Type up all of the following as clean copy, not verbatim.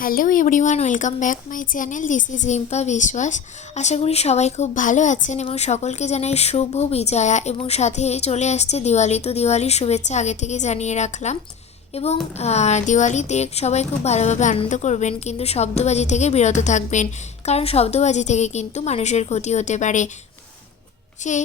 Hello everyone, welcome back my channel. This is Rimpa বিশ্বাস। আশা করি সবাই খুব ভালো আছেন এবং সকলকে জানাই শুভ বিজয়া এবং সাথে চলে আসছে দিওয়ালি। তো দিওয়ালির শুভেচ্ছা আগে থেকে জানিয়ে রাখলাম এবং দিওয়ালিতে সবাই খুব ভালোভাবে আনন্দ করবেন, কিন্তু শব্দবাজি থেকে বিরত থাকবেন, কারণ শব্দবাজি থেকে কিন্তু মানুষের ক্ষতি হতে পারে। সে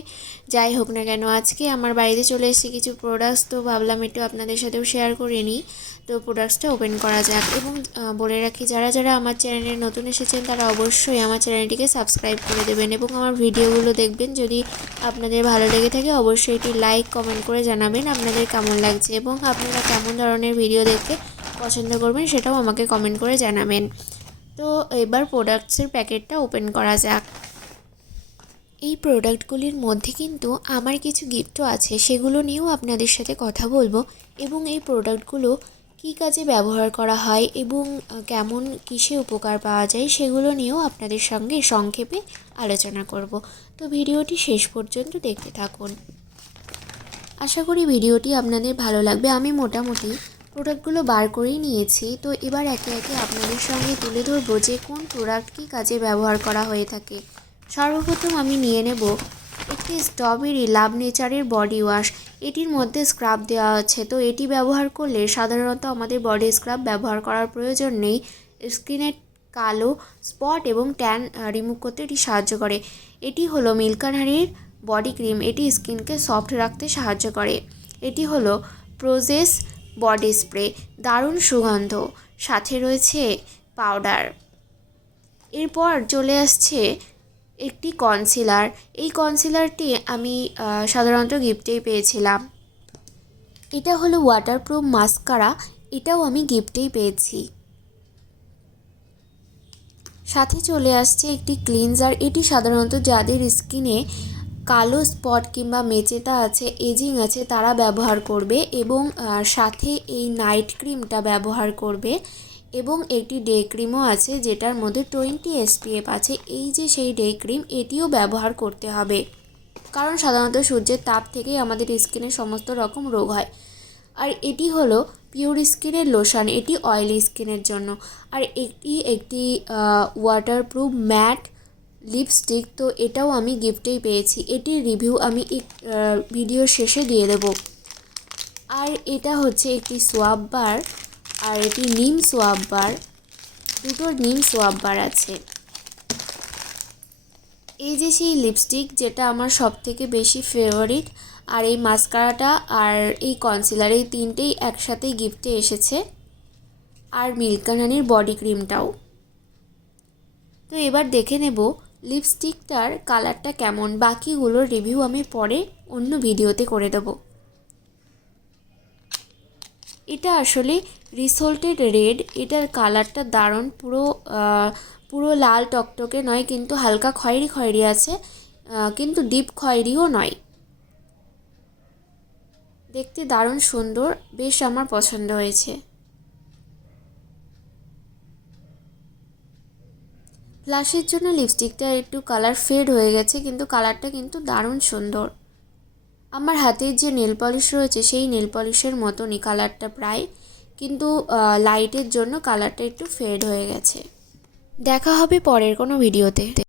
যাই হোক না কেন, আজকে আমার বাড়িতে চলে এসেছে কিছু প্রোডাক্টস, তো ভাবলাম একটু আপনাদের সাথেও শেয়ার করে নিই। তো প্রোডাক্টসটা ওপেন করা যাক এবং বলে রাখি, যারা যারা আমার চ্যানেলে নতুন এসেছেন তারা অবশ্যই আমার চ্যানেলটিকে সাবস্ক্রাইব করে দেবেন এবং আমার ভিডিওগুলো দেখবেন। যদি আপনাদের ভালো লেগে থাকে অবশ্যই একটি লাইক কমেন্ট করে জানাবেন আপনাদের কেমন লাগছে এবং আপনারা কেমন ধরনের ভিডিও দেখতে পছন্দ করবেন সেটাও আমাকে কমেন্ট করে জানাবেন। তো এবার প্রোডাক্টসের প্যাকেটটা ওপেন করা যাক। এই প্রোডাক্টগুলির মধ্যে কিন্তু আমার কিছু গিফটও আছে, সেগুলো নিয়েও আপনাদের সাথে কথা বলবো এবং এই প্রোডাক্টগুলো কী কাজে ব্যবহার করা হয় এবং কেমন কিসে উপকার পাওয়া যায় সেগুলো নিয়েও আপনাদের সঙ্গে সংক্ষেপে আলোচনা করব। তো ভিডিওটি শেষ পর্যন্ত দেখতে থাকুন। আশা করি ভিডিওটি আপনাদের ভালো লাগবে। আমি মোটামুটি প্রোডাক্টগুলো বার করেই নিয়েছি, তো এবার একে একে আপনাদের সঙ্গে তুলে ধরবো যে কোন প্রোডাক্ট কী কাজে ব্যবহার করা হয়ে থাকে। সর্বপ্রথম আমি নিয়ে নেব একটি স্ট্রবেরি লাভ নেচারের বডি ওয়াশ। এটির মধ্যে স্ক্রাব দেওয়া আছে, তো এটি ব্যবহার করলে সাধারণত আমাদের বডি স্ক্রাব ব্যবহার করার প্রয়োজন নেই। স্কিনের কালো স্পট এবং ট্যান রিমুভ করতে এটি সাহায্য করে। এটি হলো মিল্কানহারির বডি ক্রিম, এটি স্কিনকে সফট রাখতে সাহায্য করে। এটি হলো প্রোজেস বডি স্প্রে, দারুণ সুগন্ধ, সাথে রয়েছে পাউডার। এরপর চলে আসছে একটি কনসিলার। এই কনসিলারটি আমি সাধারণত গিফটেই পেয়েছিলাম। এটা হলো ওয়াটারপ্রুফ মাস্কারা, এটাও আমি গিফটেই পেয়েছি। সাথে চলে আসছে একটি ক্লিনজার। এটি সাধারণত যাদের স্কিনে কালো স্পট কিংবা মেচেতা আছে, এজিং আছে, তারা ব্যবহার করবে এবং সাথে এই নাইট ক্রিমটা ব্যবহার করবে এবং একটি ডে ক্রিমও আছে যেটার মধ্যে 20 SPF আছে। এই যে সেই ডে ক্রিম, এটিও ব্যবহার করতে হবে, কারণ সাধারণত সূর্যের তাপ থেকেই আমাদের স্কিনের সমস্ত রকম রোগ হয়। আর এটি হলো পিওর স্কিনের লোশন, এটি অয়েলি স্কিনের জন্য। আর একটি ওয়াটারপ্রুফ ম্যাট লিপস্টিক, তো এটাও আমি গিফটেই পেয়েছি। এটির রিভিউ আমি ভিডিওর শেষে দিয়ে দেব। আর এটা হচ্ছে একটি সোয়াব বার, আর এটি নিম সোয়াব বার, দুটো নিম সোয়াব বার আছে। এই যে সেই লিপস্টিক যেটা আমার সবথেকে বেশি ফেভারিট, আর এই মাস্কারাটা আর এই কনসিলার, এই তিনটেই একসাথেই গিফটে এসেছে, আর মিল্কানহানির বডি ক্রিমটাও। তো এবার দেখে নেব লিপস্টিকটার কালারটা কেমন। বাকিগুলোর রিভিউ আমি পরে অন্য ভিডিওতে করে দেব। এটা আসলে রিসোল্টেড রেড, এটার কালারটা দারুণ, পুরো লাল টকটকে নয়, কিন্তু হালকা খয়েরি খয়েরি আছে, কিন্তু ডিপ খয়েরিও নয়। দেখতে দারুণ সুন্দর, বেশ আমার পছন্দ হয়েছে। ফ্ল্যাশের জন্য লিপস্টিকটা একটু কালার ফেড হয়ে গেছে, কিন্তু কালারটা কিন্তু দারুণ সুন্দর। আমার হাতের যে নেল পলিশ রয়েছে সেই নেল পলিশের মতনই কালারটা প্রায়, কিন্তু লাইটের জন্য কালারটা একটু ফেড হয়ে গেছে। দেখা হবে পরের কোনো ভিডিওতে।